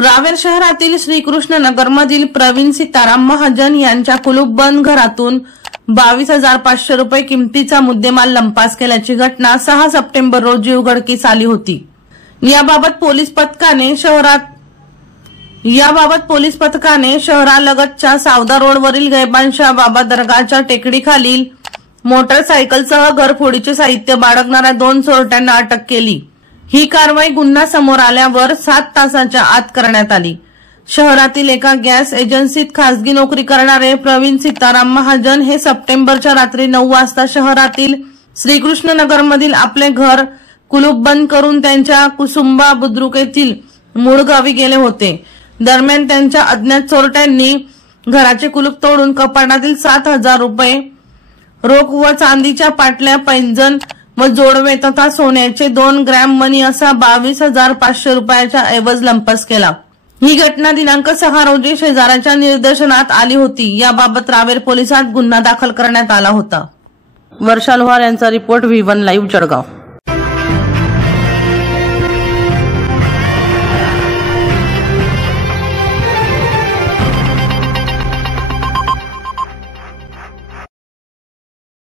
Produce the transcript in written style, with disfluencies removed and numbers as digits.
रावेर शहरातील श्रीकृष्ण नगरमधील प्रवीण सीताराम महाजन यांच्या कुलूपबंद घरातून 22,500 रुपये किमतीचा मुद्देमाल लंपास केल्याची घटना 6 सप्टेंबर रोजी उघडकीस आली होती। याबाबत पोलीस पथकाने शहरालगतच्या सावदा रोडवरील गैबानशाह बाबा दर्गाच्या टेकडीखालील मोटरसायकलसह घरफोडीचे साहित्य बाळगणाऱ्या 2 चोरट्यांना अटक केली। ही कारवाई गुन्हा समोर आल्यावर 7 तासाच्या आत करण्यात आली। शहरातील एका गॅस एजन्सीत खासगी नोकरी करणारे प्रवीण सीताराम महाजन हे सप्टेंबरच्या रात्री 9 वाजता शहरातील श्रीकृष्ण नगरमधील आपले घर कुलूपबंद करून त्यांच्या कुसुंबा बुद्रुक येथील मूळ गावी गेले होते। दरम्यान त्यांच्या अज्ञात चोरट्यांनी घराचे कुलूप तोडून कपाटातील 7,000 रुपये रोख व चांदीच्या पाटल्या, पैंजण व जोडवे तथा सोन्याचे 2 ग्रॅम मनी असा 22,500 रुपयाचा ऐवज लंपास केला। ही घटना दिनांक 6 रोजी शेजाऱ्याच्या निदर्शनात आली होती। याबाबत रावेर पोलिसात गुन्हा दाखल करण्यात आला होता। वर्षा लोहार यांचा रिपोर्ट V1 लाईव्ह जळगाव।